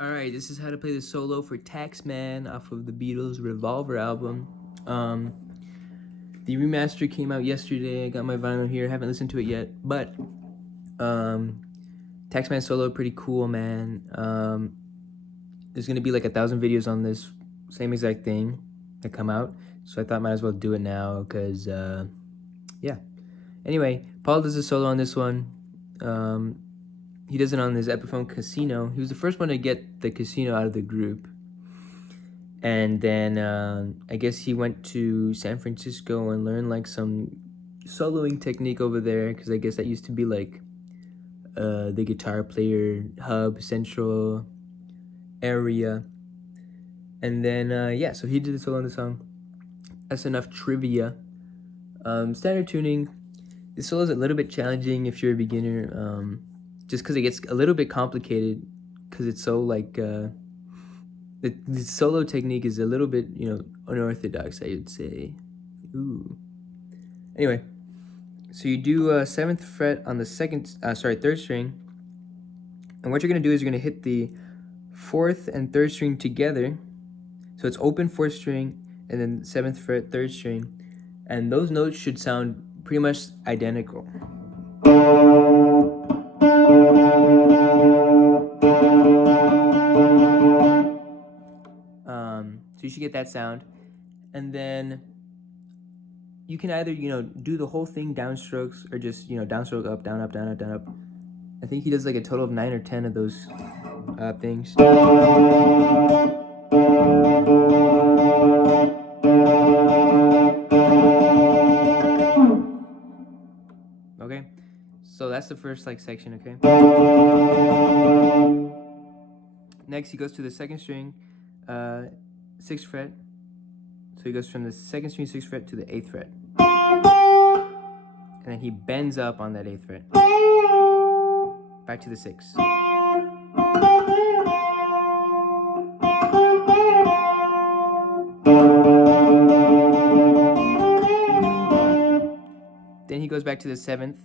Alright, this is how to play the solo for Taxman off of the Beatles Revolver album. The remaster came out yesterday. I got my vinyl here. Haven't listened to it yet, but Taxman solo pretty cool, man. There's gonna be like 1,000 videos on this same exact thing that come out, so I thought might as well do it now because yeah. Anyway, Paul does a solo on this one. He does it on his Epiphone Casino. He was the first one to get the Casino out of the group. And then I guess he went to San Francisco and learned like some soloing technique over there, because I guess that used to be like the guitar player hub, central area. And then yeah, so he did the solo on the song. That's enough trivia. Standard tuning. This solo is a little bit challenging if you're a beginner. Just because it gets a little bit complicated, because it's so like the solo technique is a little bit, unorthodox, I would say. Ooh. Anyway, so you do 7th fret on the third string, and what you're gonna do is you're gonna hit the 4th and 3rd string together. So it's open 4th string and then 7th fret 3rd string, and those notes should sound pretty much identical. So you should get that sound, and then you can either do the whole thing downstrokes or just downstroke up, down, up, down, up, down, up. I think he does like a total of 9 or 10 of those things. Okay, so that's the first section. Okay. Next, he goes to the 2nd string, 6th fret. So he goes from the 2nd string 6th fret to the 8th fret, and then he bends up on that 8th fret, back to the 6th. Then he goes back to the 7th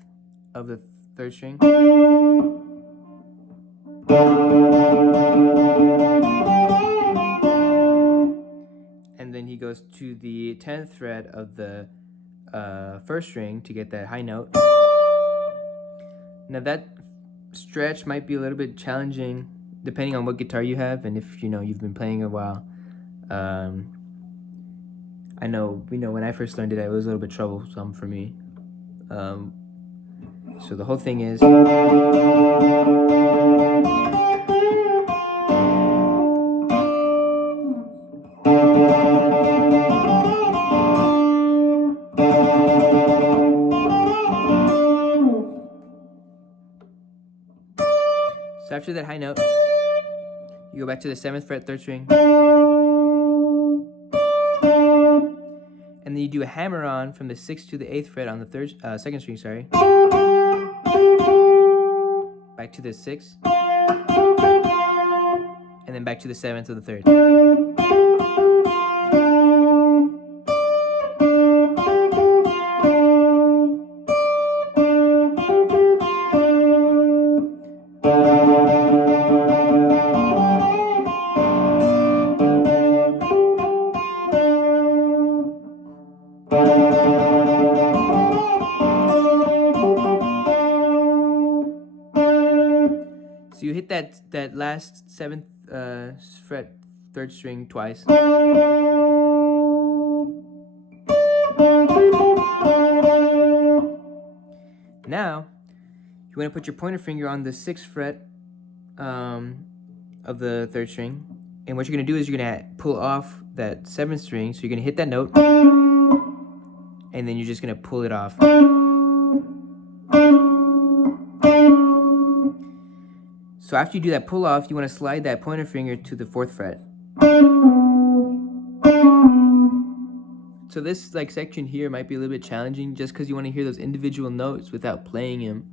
of the 3rd string. And then he goes to the 10th fret of the 1st string to get that high note. Now that stretch might be a little bit challenging depending on what guitar you have, and if you've been playing a while. I know when I first learned it was a little bit troublesome for me. So the whole thing is so after that high note, you go back to the 7th fret 3rd string, and then you do a hammer on from the 6th to the 8th fret on the 2nd string, back to the 6th, and then back to the 7th of the 3rd. So you hit that last 7th fret 3rd string twice. Now you want to put your pointer finger on the 6th fret of the 3rd string, and what you're going to do is you're going to pull off that 7th string. So you're going to hit that note, and then you're just going to pull it off. So after you do that pull off, you want to slide that pointer finger to the 4th fret. So this section here might be a little bit challenging, just because you want to hear those individual notes without playing them.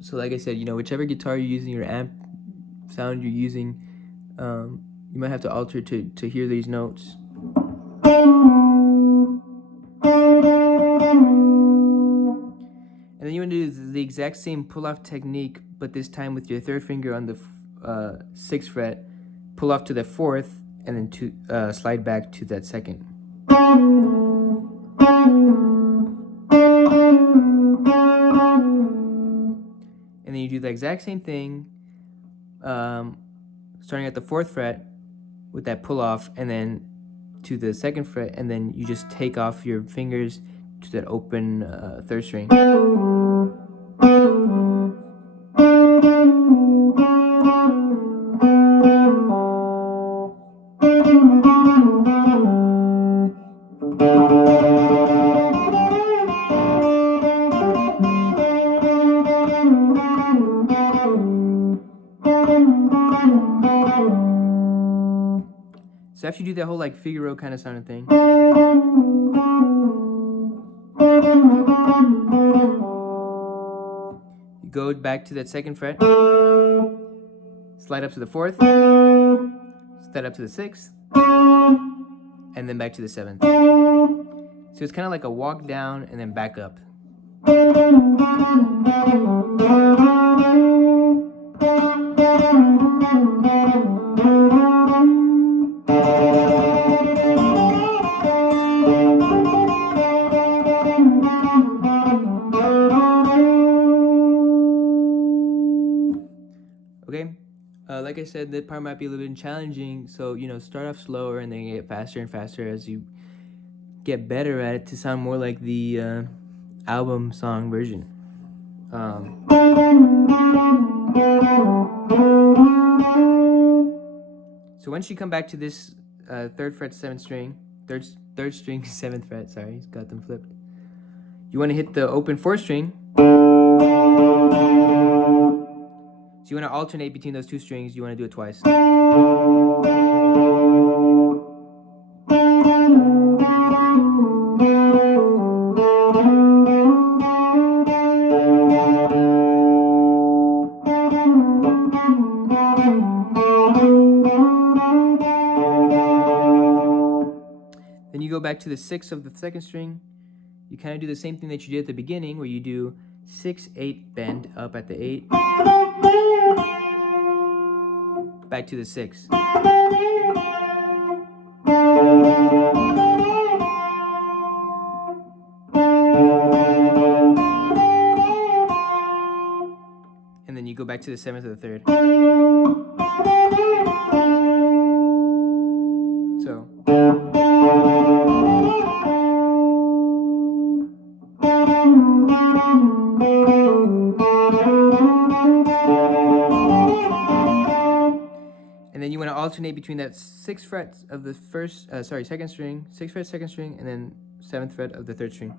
So like I said, whichever guitar you're using or amp sound you're using, you might have to alter to hear these notes. And then you want to do the exact same pull-off technique, but this time with your 3rd finger on the 6th fret, pull off to the 4th, and then to slide back to that 2nd. And then you do the exact same thing, starting at the 4th fret with that pull off, and then to the 2nd fret, and then you just take off your fingers to that open 3rd string. So after you do that whole like Figaro kind of sounding thing, you go back to that 2nd fret, slide up to the 4th, slide up to the 6th, and then back to the 7th. So it's kind of like a walk down and then back up. Okay, like I said, that part might be a little bit challenging, so start off slower and then get faster and faster as you get better at it to sound more like the album song version. So once you come back to this 3rd fret 7th string, third string 7th fret, sorry, got them flipped. You want to hit the open 4th string. So you want to alternate between those 2 strings. You want to do it twice. Then you go back to the 6th of the 2nd string. You kind of do the same thing that you did at the beginning, where you do 6, 8, bend up at the 8, back to the 6. And then you go back to the 7th of the 3rd. So. And then you want to alternate between that 6th fret of the 2nd string, 6th fret 2nd string, and then 7th fret of the 3rd string.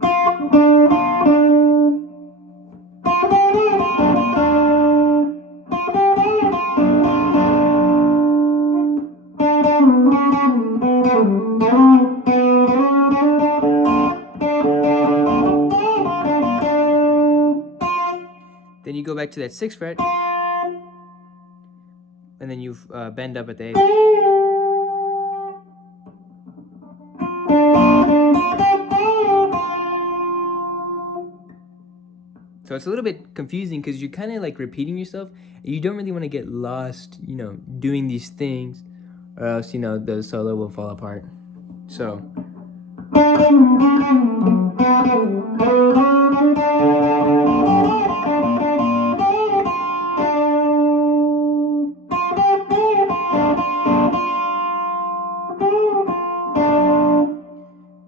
Then you go back to that 6th fret, and then you bend up at the 8th. So it's a little bit confusing because you're kind of like repeating yourself. And you don't really want to get lost, doing these things, or else, the solo will fall apart. So.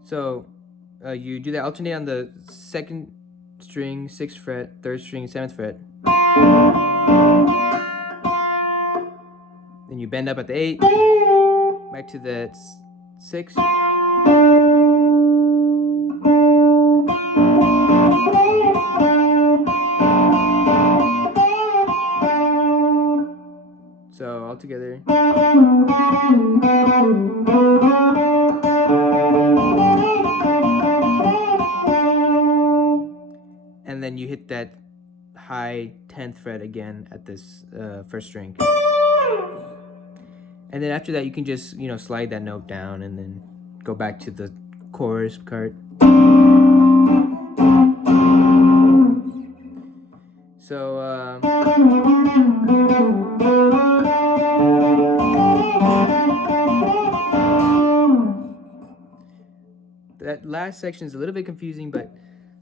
So you do that, alternate on the 2nd string, 6th fret, 3rd string, 7th fret. Then you bend up at the 8, back to the 6. So all together. And then you hit that high 10th fret again at this 1st string. And then after that, you can just, slide that note down and then go back to the chorus part. So So, that last section is a little bit confusing, but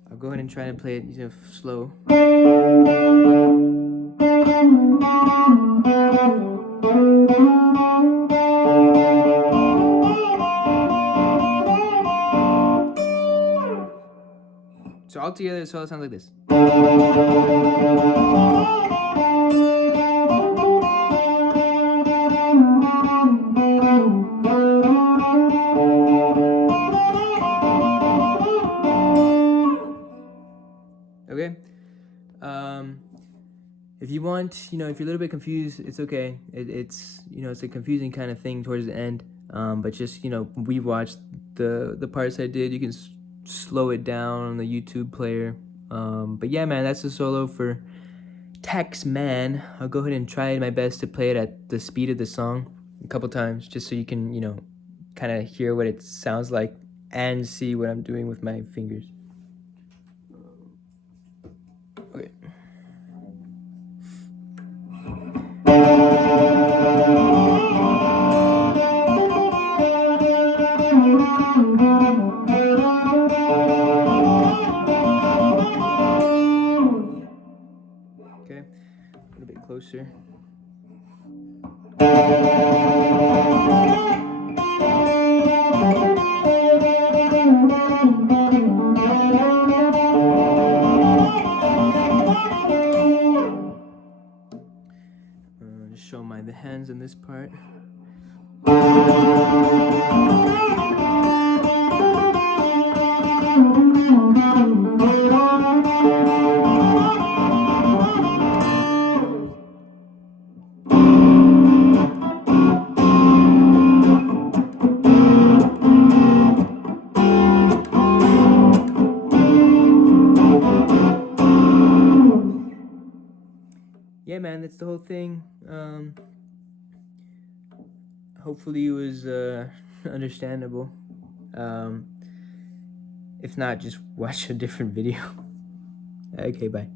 I'll go ahead and try to play it, slow. So altogether, the solo sounds like this. Okay. If you want, if you're a little bit confused, it's okay. It's it's a confusing kind of thing towards the end. But just rewatch the parts I did. You can slow it down on the YouTube player. But yeah, man, that's the solo for Taxman. I'll go ahead and try my best to play it at the speed of the song a couple times, just so you can kind of hear what it sounds like and see what I'm doing with my fingers. Okay. Okay, a little bit closer. Just show the hands in this part. Yeah, man, that's the whole thing. Hopefully it was understandable. If not, just watch a different video. Okay, bye.